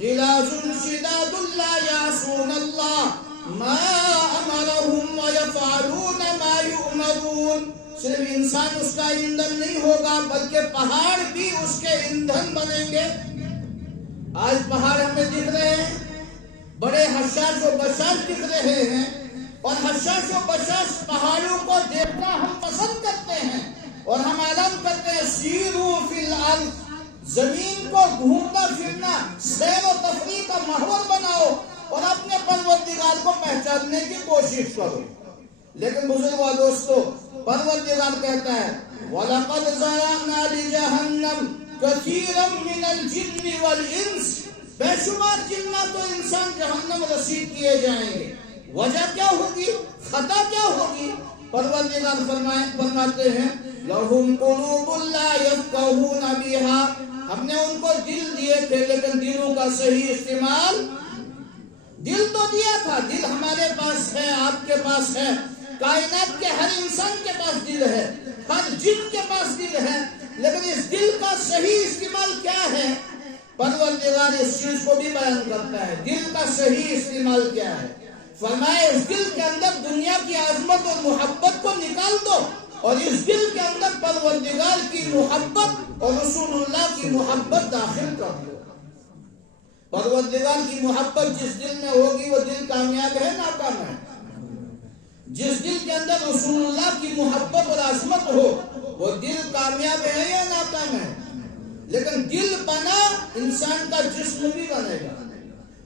غلاظ شداد لا يعصون الله ما امرهم ويفعلون ما يؤمرون. صرف انسان اس کا ایندھن نہیں ہوگا بلکہ پہاڑ بھی اس کے ایندھن بنیں گے. آج پہاڑ ہمیں دکھ رہے ہیں، بڑے حشاش و بشاش دکھ رہے ہیں، اور حشاش و بشاش پہاڑوں کو دیکھنا ہم پسند کرتے ہیں، اور ہم اعلان کرتے ہیں سیرو فی الارض، زمین کو گھومنا پھرنا سیر و تفریح کا محور بناؤ اور اپنے پروردگار کو پہچاننے کی کوشش کرو. لیکن بزرگوں و دوستو، پروردگار کہتا ہے وَلَقَدْ زَرَعْنَا لِجَهَنَّمَ كَثِيرًا مِنَ الْجِنِّ وَالْإِنسِ، بے شمار جنات و انسان جہنم رسید کیے جائیں گے. وجہ کیا ہوگی؟ خطا کیا ہوگی؟ پروردگار فرماتے ہیں لَهُمْ قُلُوبٌ لَا يَفْقَهُونَ بِهَا، ہم نے ان کو دل دیے تھے لیکن دلوں کا صحیح استعمال. دل تو دیا تھا، دل ہمارے پاس ہے، آپ کے پاس ہے، کائنات کے ہر انسان کے پاس دل ہے، ہر جن کے پاس دل ہے، لیکن اس دل کا صحیح استعمال کیا ہے؟ پروردگار اس چیز کو بھی بیان کرتا ہے، دل کا صحیح استعمال کیا ہے. فرمایا اس دل کے اندر دنیا کی عظمت اور محبت کو نکال دو اور اس دل کے اندر پروردگار کی محبت اور رسول اللہ کی محبت داخل کر دو. پروردگار کی محبت جس دل میں ہوگی وہ دل کامیاب ہے ناکام ہے؟ جس دل کے اندر رسول اللہ کی محبت اور عظمت ہو وہ دل کامیاب ہے یا ناکام ہے؟ لیکن دل بنا انسان کا جسم بھی بنے گا،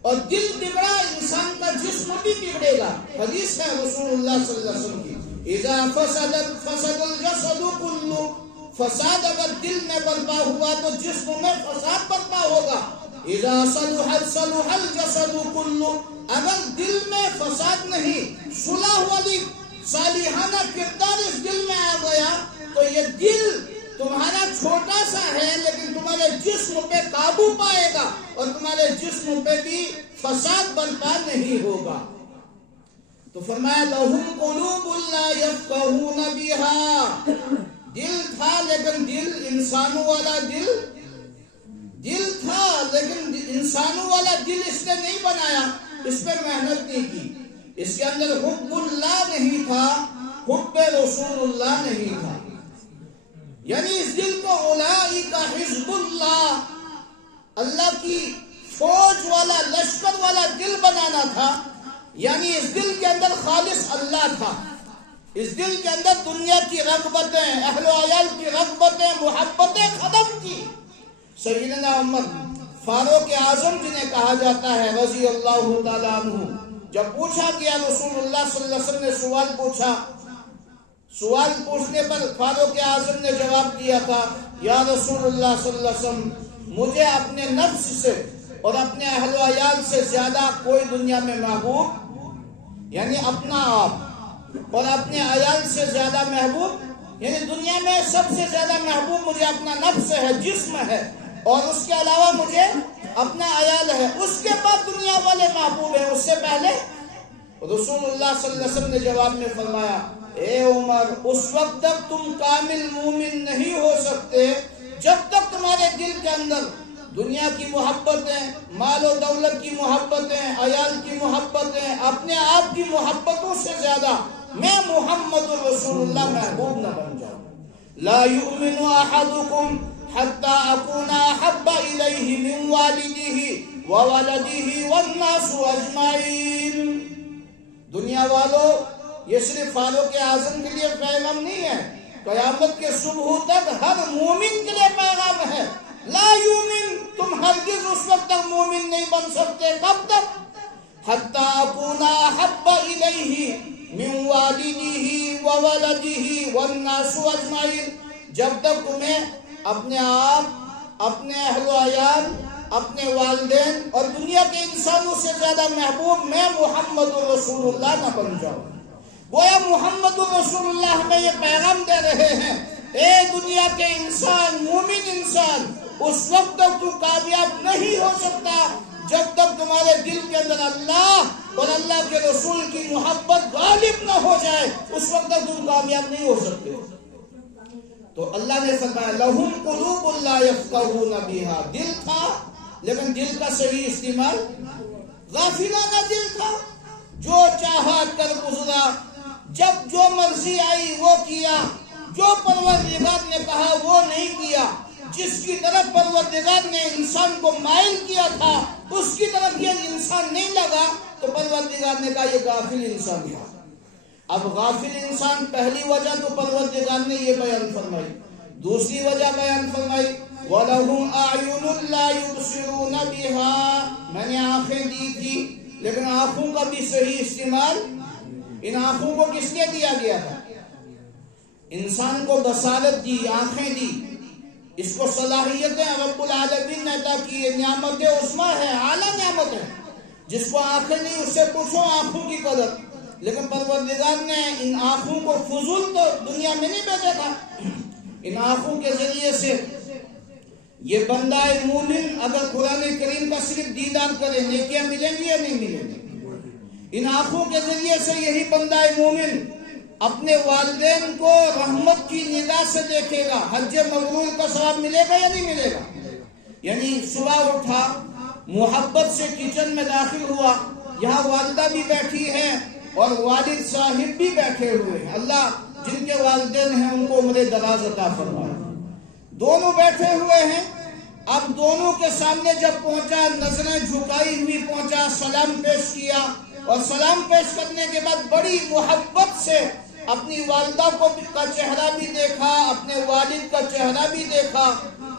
اور دل بگڑا انسان کا جسم بھی بگڑے گا. حدیث ہے رسول اللہ صلی اللہ علیہ وسلم کی اذا فسدت فسد الجسد كله، فساد اگر دل میں برپا ہوا تو جسم میں فساد برپا ہوگا. اذا صلح صلح الجسد كله، اگر دل میں فساد نہیں، صلح والی صالحانہ کردار اس دل میں آ گیا تو یہ دل تمہارا چھوٹا سا ہے لیکن تمہارے جسم پہ قابو پائے گا اور تمہارے جسم پہ بھی فساد برپا نہیں ہوگا. تو فرمایا لَهُمْ قُلُوبٌ لَا يَفْقَهُونَ بِهَا، دل تھا لیکن دل انسانوں والا دل تھا لیکن انسانوں والا دل اس نے نہیں بنایا، اس پہ محنت نہیں کی. اس کے اندر حب اللہ نہیں تھا، حب رسول اللہ نہیں تھا. یعنی اس دل کو اولئک حزب اللہ، اللہ کی فوج والا لشکر والا دل بنانا تھا. یعنی اس دل کے اندر خالص اللہ تھا، اس دل کے اندر دنیا کی رغبتیں، اہل و عیال کی رغبتیں، محبتیں ختم کی. سیدنا عمر فاروق اعظم جنہیں کہا جاتا ہے رضی اللہ تعالیٰ عنہ، جب پوچھا گیا رسول اللہ صلی اللہ علیہ وسلم نے سوال پوچھا، سوال پوچھنے پر فاروق اعظم نے جواب دیا تھا یا رسول اللہ صلی اللہ علیہ وسلم، مجھے اپنے نفس سے اور اپنے اہل و عیال سے زیادہ کوئی دنیا میں محبوب، یعنی اپنا آپ اور اپنے عیال سے زیادہ محبوب، یعنی دنیا میں سب سے زیادہ محبوب مجھے اپنا نفس ہے، جسم ہے، اور اس کے علاوہ مجھے اپنا عیال ہے. اس کے بعد دنیا والے محبوب ہیں، اس سے پہلے رسول اللہ صلی اللہ علیہ وسلم نے جواب میں فرمایا اے عمر، اس وقت تک تم کامل مومن نہیں ہو سکتے جب تک تمہارے دل کے اندر دنیا کی محبتیں، مال و دولت کی محبتیں، عیال کی محبتیں، اپنے آپ کی محبتوں سے زیادہ میں محمد رسول اللہ محبوب نہ بن جاؤں. لا یؤمن احدکم حتی اکون احب الیہ من والدہ وولدہ والناس اجمعین. دنیا والوں، یہ صرف فاروق اعظم کے لیے پیغام نہیں ہے، قیامت کے صبح تک ہر مومن کے لیے پیغام ہے. لا یؤمن، تم ہرگز اس وقت تک مومن نہیں بن سکتے. کب تک؟ حتی اکون احب الیہ من والدہ وولدہ والناس اجمعین، جب تک تمہیں اپنے آپ، اپنے اہل و عیال، اپنے والدین اور دنیا کے انسانوں سے زیادہ محبوب میں محمد رسول اللہ نہ بن جاؤں. گویا محمد رسول اللہ ہمیں یہ پیغام دے رہے ہیں اے دنیا کے انسان، مومن انسان، اس وقت تک تو کامیاب نہیں ہو سکتا جب تک تمہارے دل کے اندر اللہ اور اللہ کے رسول کی محبت غالب نہ ہو جائے، اس وقت تک تم کامیاب نہیں ہو سکتے. تو اللہ نے فرمایا لَهُمْ قُلُوبٌ لَا يَفْقَهُونَ بِهَا، دل تھا لیکن دل کا صحیح استعمال غافلانہ دل تھا، جو چاہا کر گزرا، جب جو مرضی آئی وہ کیا، جو پروردگار نے کہا وہ نہیں کیا، جس کی طرف پروردگار نے انسان کو مائل کیا تھا اس کی طرف یہ انسان نہیں لگا، تو پروردگار نے کہا یہ غافل انسان تھا۔ اب غافل انسان، پہلی وجہ تو پروردگار نے یہ بیان فرمائی، دوسری وجہ بیان فرمائی وَلَهُمْ أَعْيُنٌ لَا يُبْصِرُونَ بِهَا، میں نے آنکھیں دی تھی لیکن آنکھوں کا بھی صحیح استعمال، ان آنکھوں کو کس لیے دیا گیا تھا؟ انسان کو بصارت دی، آنکھیں دی، اس کو صلاحیتیں رب العالمین نے عطا کی، نعمت عظمیٰ ہے، اعلیٰ نعمت ہے۔ جس کو آنکھیں نہیں اس سے پوچھو آنکھوں کی قدر، لیکن پروردگار نے ان آنکھوں کو فضول تو دنیا میں نہیں بھیجا تھا۔ ان آنکھوں کے ذریعے سے یہ بندہ مومن اگر قرآن کریم کا صرف دیدار کرے نیکیاں ملیں گی یا نہیں ملیں گی؟ ان آنکھوں کے ذریعے سے یہی بندہ مومن اپنے والدین کو رحمت کی نگاہ سے دیکھے گا، حج مبرور کا ثواب ملے گا یا نہیں ملے گا؟ یعنی صبح اٹھا، محبت سے کچن میں داخل ہوا، یہاں والدہ بھی بیٹھی ہے اور والد صاحب بھی بیٹھے ہوئے ہیں، اللہ جن کے والدین ہیں ان کو عمر دراز عطا فرمائے، دونوں بیٹھے ہوئے ہیں۔ اب دونوں کے سامنے جب پہنچا، نظریں جھکائی ہوئی پہنچا، سلام پیش کیا، اور سلام پیش کرنے کے بعد بڑی محبت سے اپنی والدہ کا چہرہ بھی دیکھا، اپنے والد کا چہرہ بھی دیکھا،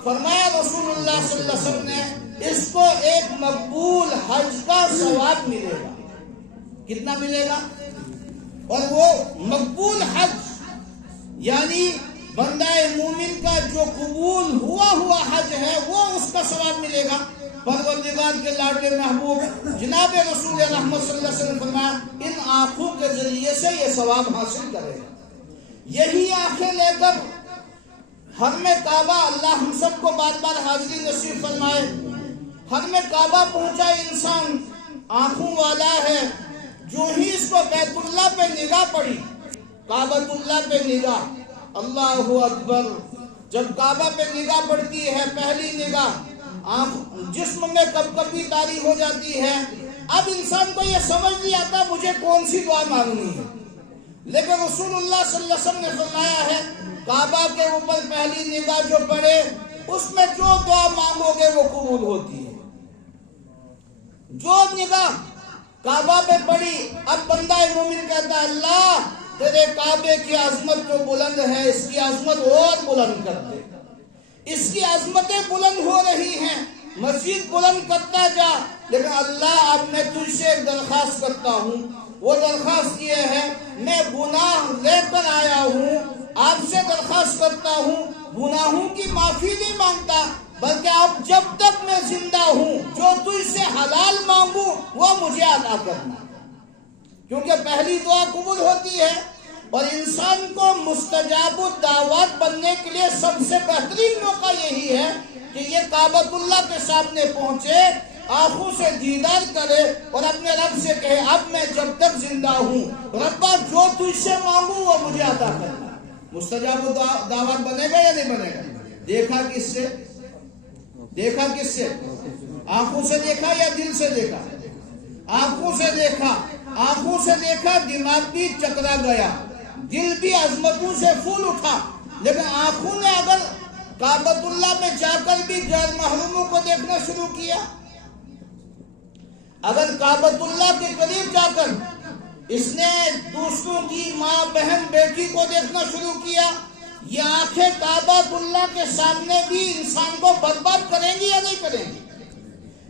فرمایا رسول اللہ صلی اللہ علیہ وسلم نے اس کو ایک مقبول حج کا ثواب ملے گا۔ کتنا ملے گا؟ اور وہ مقبول حج یعنی بندہ مومن کا جو قبول ہوا حج ہے وہ اس کا ثواب ملے گا۔ پروردگار کے لاڈلے محبوب جناب رسول رحمت صلی اللہ علیہ وسلم فرمایا ان آنکھوں کے ذریعے سے یہ ثواب حاصل کرے گا۔ یہی آنکھیں لے کر حرم کعبہ، اللہ ہم سب کو بار بار حاضری نصیب فرمائے، حرم کعبہ پہنچا انسان، آنکھوں والا ہے، جو ہی اس کو بیت اللہ پہ نگاہ پڑی، کعبۃ اللہ پہ نگاہ، اللہ اکبر، جب کعبہ پہ نگاہ پڑتی ہے پہلی نگاہ، جسم میں کپکپی طاری ہو جاتی ہے۔ اب انسان کو یہ سمجھ نہیں آتا مجھے کون سی دعا مانگنی ہے، لیکن رسول اللہ صلی اللہ علیہ وسلم نے فرمایا ہے کعبہ کے اوپر پہلی نگاہ جو پڑے اس میں جو دعا مانگو گے وہ قبول ہوتی ہے۔ جو نگاہ کعبہ پہ پڑی، اب بندہ مومن کہتا ہے اللہ تیرے کعبے کی عظمت جو بلند ہے اس کی عظمت اور بلند کر دے، اس کی عظمتیں بلند ہو رہی ہیں، مزید بلند کرتا جا، لیکن اللہ اب میں تجھ سے ایک درخواست کرتا ہوں، وہ درخواست یہ ہے میں گناہ لے کر آیا ہوں، آپ سے درخواست کرتا ہوں، گناہوں کی معافی نہیں مانگتا بلکہ اب جب تک میں زندہ ہوں جو تجھ سے حلال مانگوں وہ مجھے عطا کرنا، کیونکہ پہلی دعا قبول ہوتی ہے۔ اور انسان کو مستجاب الدعوات بننے کے لیے سب سے بہترین موقع یہی ہے کہ یہ کعبۃ اللہ کے سامنے پہنچے، آنکھوں سے دیدار کرے اور اپنے رب سے کہے اب میں جب تک زندہ ہوں ربا جو تجھ سے مانگوں وہ مجھے عطا کرنا۔ مستجاب الدعوات بنے گا یا نہیں بنے گا؟ دیکھا کس سے؟ دیکھا کس سے؟ آنکھوں سے دیکھا یا دل سے دیکھا؟ آنکھوں سے دیکھا، آنکھوں سے دیکھا، دماغ بھی چکرا گیا، دل بھی عظمتوں سے پھول اٹھا، لیکن آنکھوں نے اگر کعبۃ اللہ میں جا کر بھی غیر محروموں کو دیکھنا شروع کیا، اگر کعبۃ اللہ کے قریب جا کر اس نے دوسروں کی ماں بہن بیٹی کو دیکھنا شروع کیا، یہ آنکھیں کعبۃ اللہ کے سامنے بھی انسان کو برباد کریں گی یا نہیں کریں گی؟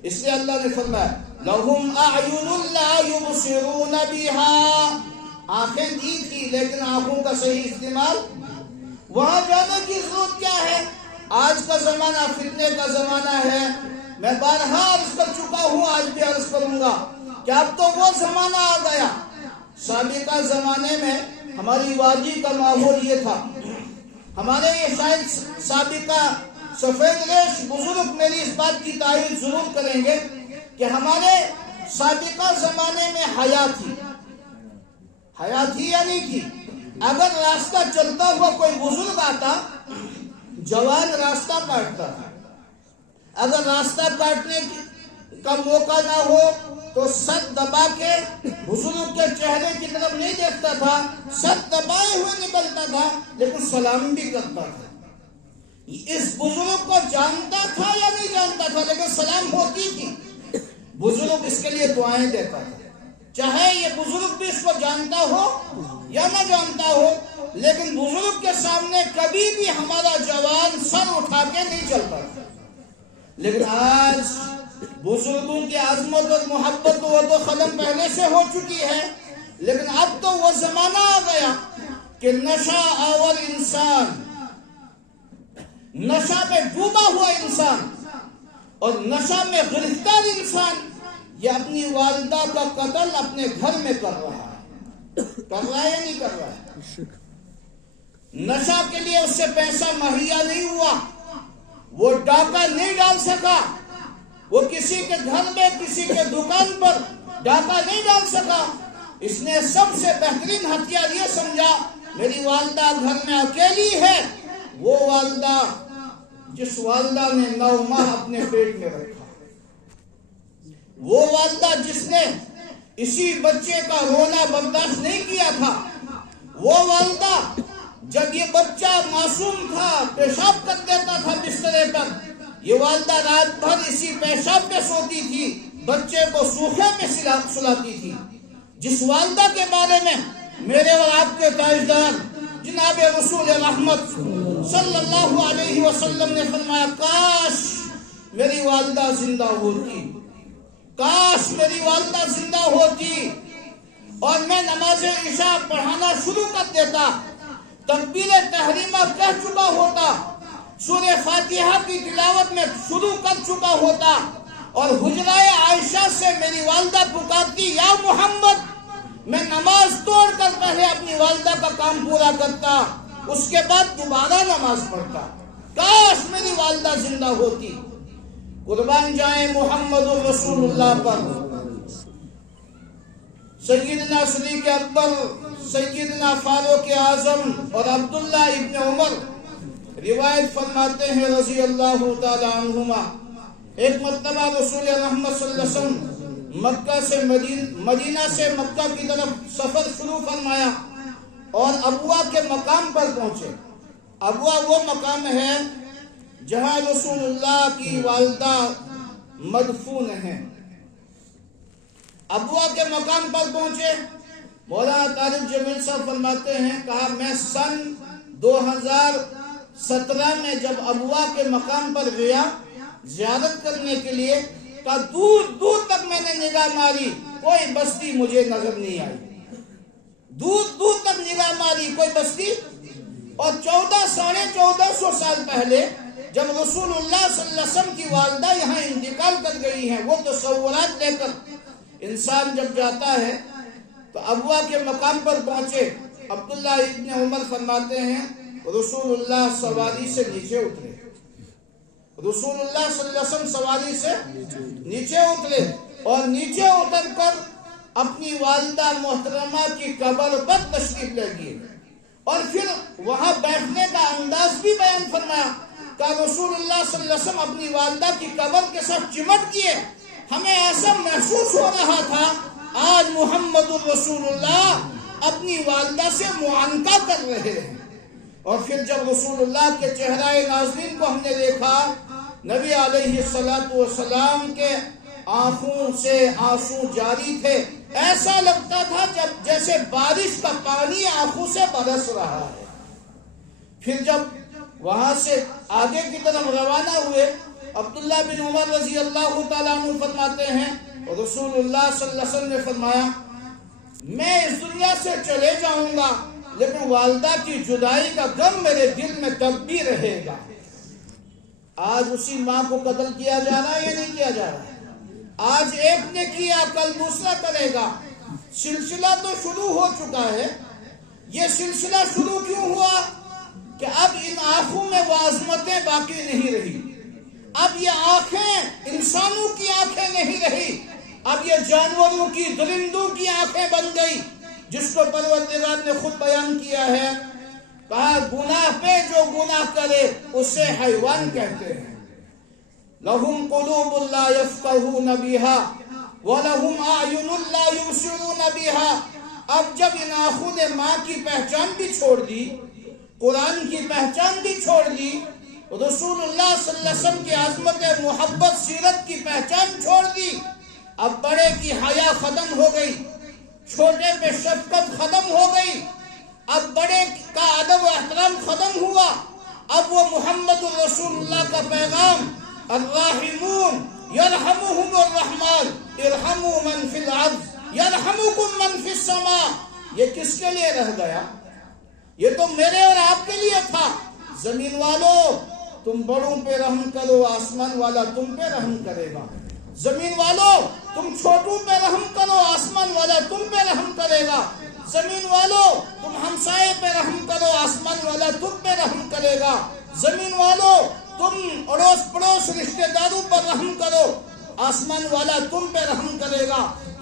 اس لیے اللہ نے فرمایا لَهُمْ أَعْيُنٌ لَا يُبْصِرُونَ بِهَا، آنکھیں دی تھی لیکن آنکھوں کا صحیح استعمال۔ وہاں جانے کی ضرورت کیا ہے؟ آج کا زمانہ فتنے کا زمانہ ہے، میں بارہا عرض کر چکا ہوں، آج بھی عرض کروں گا کہ اب تو وہ زمانہ آ گیا۔ سابقہ زمانے میں ہماری وادی کا ماحول یہ تھا، ہمارے یہ شاید سابقہ سفید ریش بزرگ میری اس بات کی تائید ضرور کریں گے کہ ہمارے سابقہ زمانے میں حیا تھی یا نہیں تھی؟ اگر راستہ چلتا ہوا کوئی بزرگ آتا، جوان راستہ کاٹتا تھا، اگر راستہ کاٹنے کا موقع نہ ہو تو سر دبا کے بزرگ کے چہرے کی طرف نہیں دیکھتا تھا، سر دبائے ہوئے نکلتا تھا، لیکن سلام بھی کرتا تھا۔ اس بزرگ کو جانتا تھا یا نہیں جانتا تھا، لیکن سلام ہوتی تھی۔ بزرگ اس کے لیے دعائیں دیتا تھا، چاہے یہ بزرگ بھی اس کو جانتا ہو یا نہ جانتا ہو، لیکن بزرگ کے سامنے کبھی بھی ہمارا جوان سر اٹھا کے نہیں چلتا تھا۔ لیکن آج بزرگوں کی عظمت اور محبت وہ تو ختم پہلے سے ہو چکی ہے، لیکن اب تو وہ زمانہ آ گیا کہ نشہ آور انسان، نشہ میں ڈوبا ہوا انسان اور نشہ میں گرفتار انسان یہ اپنی والدہ کا قتل اپنے گھر میں کر رہا ہے یا نہیں کر رہا ہے؟ نشہ کے لیے اس سے پیسہ مہیا نہیں ہوا، وہ ڈاکہ نہیں ڈال سکا، وہ کسی کے گھر میں کسی کے دکان پر ڈاکہ نہیں ڈال سکا۔ اس نے سب سے بہترین ہتھیار یہ سمجھا میری والدہ گھر میں اکیلی ہے، وہ والدہ جس والدہ نے 9 ماہ اپنے پیٹ میں رکھا، وہ والدہ جس نے اسی بچے کا رونا برداشت نہیں کیا تھا، وہ والدہ جب یہ بچہ معصوم تھا پیشاب کر دیتا تھا بسترے پر، یہ والدہ رات بھر اسی پیشاب پہ سوتی تھی، بچے کو سوکھے پہ سلاتی تھی۔ جس والدہ کے بارے میں میرے اور آپ کے تاجدار جناب رسول رحمت صلی اللہ علیہ وسلم نے فرمایا کاش میری والدہ زندہ ہوتی، کاش میری والدہ زندہ ہوتی اور میں نماز عشاء پڑھانا شروع کر دیتا، تکبیر تحریمہ کہہ چکا ہوتا، سورہ فاتحہ کی تلاوت میں شروع کر چکا ہوتا، اور حجرہ عائشہ سے میری والدہ پکارتی یا محمد، میں نماز توڑ کر پہلے اپنی والدہ کا کام پورا کرتا، اس کے بعد دوبارہ نماز پڑھتا۔ کاش میری والدہ زندہ ہوتی۔ قربان جائیں محمد رسول اللہ پر۔ سیدنا صدیق اکبر، سیدنا فاروق اعظم اور عبداللہ ابن عمر روایت فرماتے ہیں رضی اللہ تعالی عنہما، ایک مرتبہ رسول رحمت صلی اللہ علیہ وسلم مکہ سے مدینہ سے مکہ کی طرف سفر شروع فرمایا اور ابوا کے مقام پر پہنچے۔ ابوا وہ مقام ہے جہاں رسول اللہ کی والدہ مدفون ہیں۔ ابوا کے مقام پر پہنچے، مولانا طارق جمیل صاحب فرماتے ہیں، کہا میں سن 2017 میں جب ابوا کے مقام پر گیا زیارت کرنے کے لیے، کہا دور دور تک میں نے نگاہ ماری، کوئی بستی مجھے نظر نہیں آئی، دور دور تک نگاہ ماری کوئی بستی۔ اور 1400 سال پہلے جب رسول اللہ صلی اللہ علیہ وسلم کی والدہ یہاں انتقال کر گئی ہیں، وہ تصورات لے کر انسان جب جاتا ہے تو ابوا کے مقام پر پہنچے۔ عبداللہ ابن عمر فرماتے ہیں رسول اللہ سواری سے نیچے اترے، رسول اللہ صلی اللہ علیہ وسلم سواری سے نیچے اترے اور نیچے اتر کر اپنی والدہ محترمہ کی قبر پر تشریف لے گئے، اور پھر وہاں بیٹھنے کا انداز بھی بیان فرمایا کہ رسول اللہ صلی اللہ علیہ وسلم اپنی والدہ کی قبر کے ساتھ چمٹ گئے۔ ہمیں ایسا محسوس ہو رہا تھا آج محمد الرسول اللہ اپنی والدہ سے معانقہ کر رہے ہیں۔ اور پھر جب رسول اللہ کے چہرہ ناظرین کو ہم نے دیکھا، نبی علیہ الصلوۃ والسلام کے آنکھوں سے آنسو جاری تھے، ایسا لگتا تھا جب جیسے بارش کا پانی آنکھوں سے برس رہا ہے۔ پھر جب وہاں سے آگے کی طرف روانہ ہوئے، عبداللہ بن عمر رضی اللہ تعالیٰ عنہ فرماتے ہیں رسول اللہ صلی اللہ علیہ وسلم نے فرمایا میں اس دنیا سے چلے جاؤں گا لیکن والدہ کی جدائی کا غم میرے دل میں تب بھی رہے گا۔ آج اسی ماں کو قتل کیا جا رہا ہے یا نہیں کیا جا رہا ہے؟ آج ایک نے کیا کل دوسرا کرے گا۔ سلسلہ تو شروع ہو چکا ہے۔ یہ سلسلہ شروع کیوں ہوا کہ اب ان آنکھوں میں وہ عظمتیں باقی نہیں رہی، اب یہ آنکھیں انسانوں کی آنکھیں نہیں رہی، اب یہ جانوروں کی، درندوں کی آنکھیں بن گئی، جس کو پروردگار نے خود بیان کیا ہے، کہا گناہ پہ جو گناہ کرے اسے حیوان کہتے ہیں۔ لہم قلوب لا یفقہون بہا وَلَهُمْ أَعْيُنٌ لَا يُبْصِرُونَ بِهَا۔ اب جب ان آنکھوں نے ماں کی پہچان بھی چھوڑ دی، قرآن کی پہچان بھی چھوڑ دی، رسول اللہ صلی اللہ علیہ وسلم کی عظمت محبت سیرت کی پہچان چھوڑ دی، اب بڑے کی حیا ختم ہو گئی، چھوٹے پہ شفقت ختم ہو گئی، اب بڑے کا ادب و احترام ختم ہوا، اب وہ محمد رسول اللہ کا پیغام الراحمون یرحمہم الرحمن ارحموا من فی الارض یرحمکم من فی السماء، یہ کس کے لیے رہ گیا؟ یہ تو میرے اور آپ کے لیے تھا۔ زمین والوں تم بڑوں پہ رحم کرو، آسمان والا تم پہ رحم کرے گا۔ زمین والوں تم چھوٹوں پہ رحم کرو، آسمان والا تم پہ رحم کرے گا۔ زمین والوں تم ہمسائے پہ رحم کرو، آسمان والا تم پہ رحم کرے گا۔ زمین والوں تم اڑوس پڑوس رشتہ داروں پر رحم کرو، آسمان والا تم پہ رحم کرے گا۔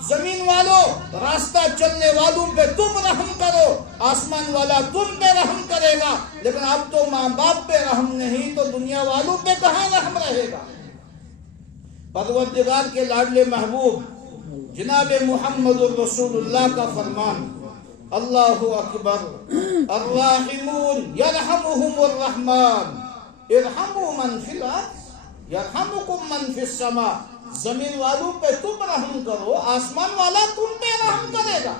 زمین والوں راستہ چلنے والوں پہ تم رحم کرو، آسمان والا تم پہ رحم کرے گا۔ لیکن اب تو ماں باپ پہ رحم نہیں تو دنیا والوں پہ کہاں رحم رہے گا؟ پروردگار کے لاڈلے محبوب جناب محمد الرسول اللہ کا فرمان، اللہ اکبر، الراحمون یرحمہم الرحمن ارحموا من فی الارض یرحمکم من فی السماء۔ زمین والوں پہ تم رحم کرو، آسمان والا تم پہ رحم کرے گا۔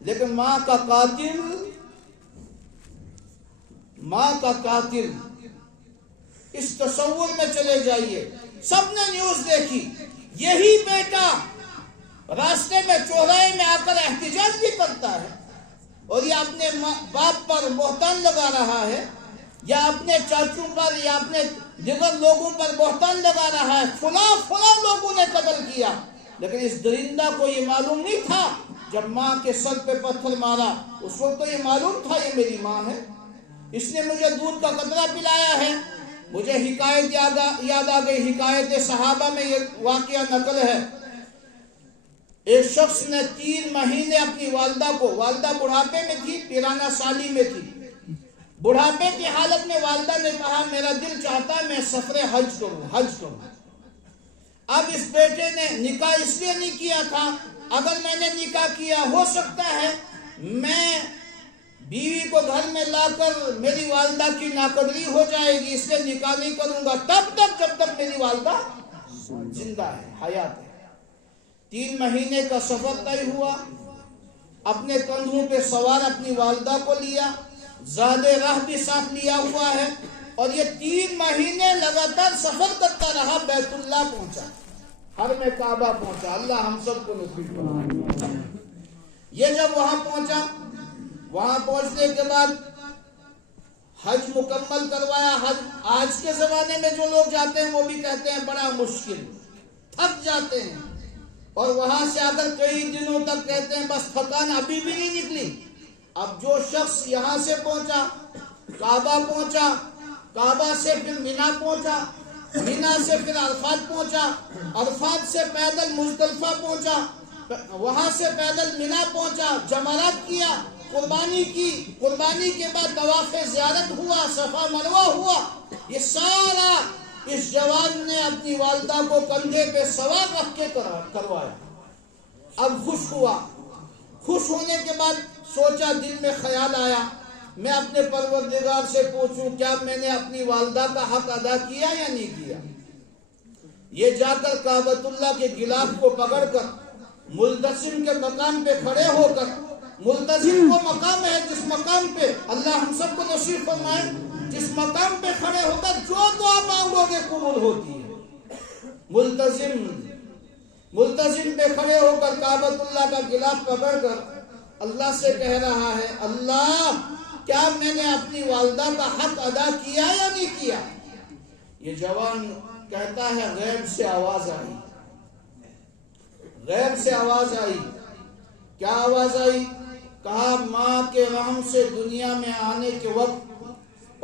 لیکن ماں کا قاتل اس تصور میں چلے جائیے، سب نے نیوز دیکھی، یہی بیٹا راستے میں چوراہے میں آ کر احتجاج بھی کرتا ہے اور یہ اپنے باپ پر بہتان لگا رہا ہے، یا اپنے چاچوں پر یا اپنے دیگر لوگوں پر بہتان لگا رہا ہے، فلاں لوگوں نے قتل کیا۔ لیکن اس درندہ کو یہ معلوم نہیں تھا، جب ماں کے سر پہ پتھر مارا اس وقت تو یہ معلوم تھا یہ میری ماں ہے، اس نے مجھے دودھ کا قطرہ پلایا ہے۔ مجھے حکایت یاد آ گئی، حکایت صحابہ میں یہ واقعہ نقل ہے۔ ایک شخص نے 3 مہینے اپنی والدہ بڑھاپے میں تھی، 13 سالی میں تھی، بڑھاپے کی حالت میں والدہ نے کہا میرا دل چاہتا ہے میں سفر حج کروں۔ اب اس بیٹے نے نکاح اس لیے نہیں کیا تھا، اگر میں نے نکاح کیا ہو سکتا ہے میں بیوی کو گھر میں لا کر میری والدہ کی ناقدری ہو جائے گی، اس لیے نکاح نہیں کروں گا تب تک جب تک میری والدہ زندہ ہے، حیات ہے۔ 3 مہینے کا سفر طے ہوا، اپنے کندھوں پہ سوار اپنی والدہ کو لیا، زادِ راہ بھی ساتھ لیا ہوا ہے، اور یہ 3 مہینے لگاتار سفر کرتا رہا، بیت اللہ پہنچا، حرم کعبہ پہنچا۔ اللہ ہم سب کو نصیب فرمائے۔ یہ جب وہاں پہنچا، وہاں پہنچنے کے بعد حج مکمل کروایا۔ حج آج کے زمانے میں جو لوگ جاتے ہیں وہ بھی کہتے ہیں بڑا مشکل، تھک جاتے ہیں، اور وہاں سے اگر کئی دنوں تک کہتے ہیں بس تھکان ابھی بھی نہیں نکلی۔ اب جو شخص یہاں سے پہنچا، کعبہ پہنچا، کعبہ سے پھر مینا پہنچا، مینا سے پھر عرفات پہنچا، عرفات سے پیدل مزدلفہ پہنچا، وہاں سے پیدل مینا پہنچا، جمرات کیا، قربانی کی، قربانی کے بعد طواف زیارت ہوا، صفا مروہ ہوا۔ یہ سارا اس جوان نے اپنی والدہ کو کندھے پہ سوار رکھ کے کروایا۔ اب خوش ہوا، خوش ہونے کے بعد سوچا، دل میں خیال آیا میں اپنے پروردگار سے پوچھوں کیا میں نے اپنی والدہ کا حق ادا کیا یا نہیں کیا۔ یہ جا کر کعبۃ اللہ کے غلاف کو پکڑ کر ملتزم کے مقام پہ کھڑے ہو کر، ملتزم وہ مقام ہے جس مقام پہ اللہ ہم سب کو نصیب فرمائے، جس مقام پہ کھڑے ہو کر جو دعا مانگو گے قبول ہوتی ہے۔ ملتزم پہ کھڑے ہو کر کعبۃ اللہ کا غلاف پکڑ کر اللہ سے کہہ رہا ہے، اللہ کیا میں نے اپنی والدہ کا حق ادا کیا یا نہیں کیا؟ یہ جوان کہتا ہے غیب سے آواز آئی، غیب سے آواز آئی۔ کیا آواز آئی؟ کہا ماں کے رحم سے دنیا میں آنے کے وقت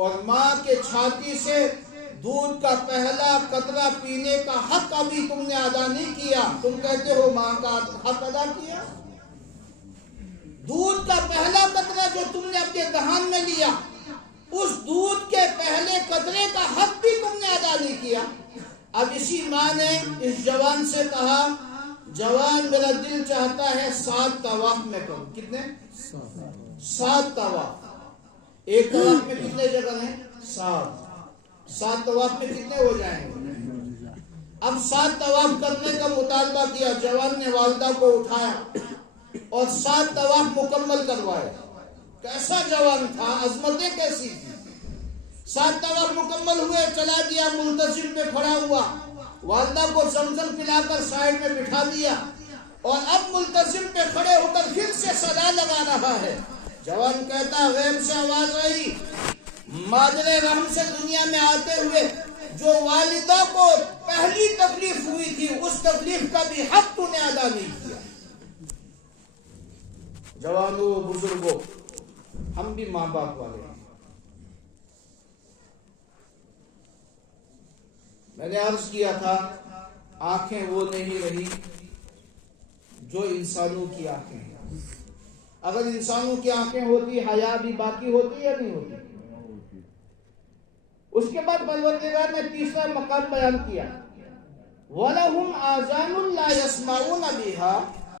اور ماں کے چھاتی سے دودھ کا پہلا قطرہ پینے کا حق ابھی تم نے ادا نہیں کیا، تم کہتے ہو ماں کا حق ادا کیا؟ دودھ کا پہلا قطرہ جو تم نے اپنے دہان میں لیا، اس دودھ کے پہلے قطرے کا حق بھی تم نے ادا نہیں کیا۔ اب اسی ماں نے اس جوان سے کہا جوان میرا دل چاہتا ہے 7 طواف میں کروں. کتنے؟ 7 طواف. ایک طواف میں کتنے جگہ ہیں؟ 7 طواف میں کتنے ہو جائیں گے؟ اب 7 طواف کرنے کا مطالبہ کیا. جوان نے والدہ کو اٹھایا اور 7 طواف مکمل کروائے. کیسا جوان تھا، عظمتیں کیسی تھی. 7 طواف مکمل ہوئے، چلا گیا، ملتزم پہ کھڑا ہوا، والدہ کو زمزم پلا کر سائڈ میں بٹھا دیا اور اب ملتزم پہ کھڑے ہو کر پھر سے صدا لگا رہا ہے. جوان کہتا غیب سے آواز آئی، مادر رحم سے دنیا میں آتے ہوئے جو والدہ کو پہلی تکلیف ہوئی تھی اس تکلیف کا بھی حق تو نے ادا نہیں کیا. جوانوں، بزرگوں، ہم بھی ماں باپ والے ہیں. میں نے عرض کیا تھا آنکھیں وہ نہیں رہی جو انسانوں کی آنکھیں ہیں. اگر انسانوں کی آنکھیں ہوتی حیا بھی باقی ہوتی یا نہیں ہوتی؟ اس کے بعد پروردگار نے تیسرا مقام بیان کیا، وَلَهُمْ آذَانٌ لَا يَسْمَعُونَ بِهَا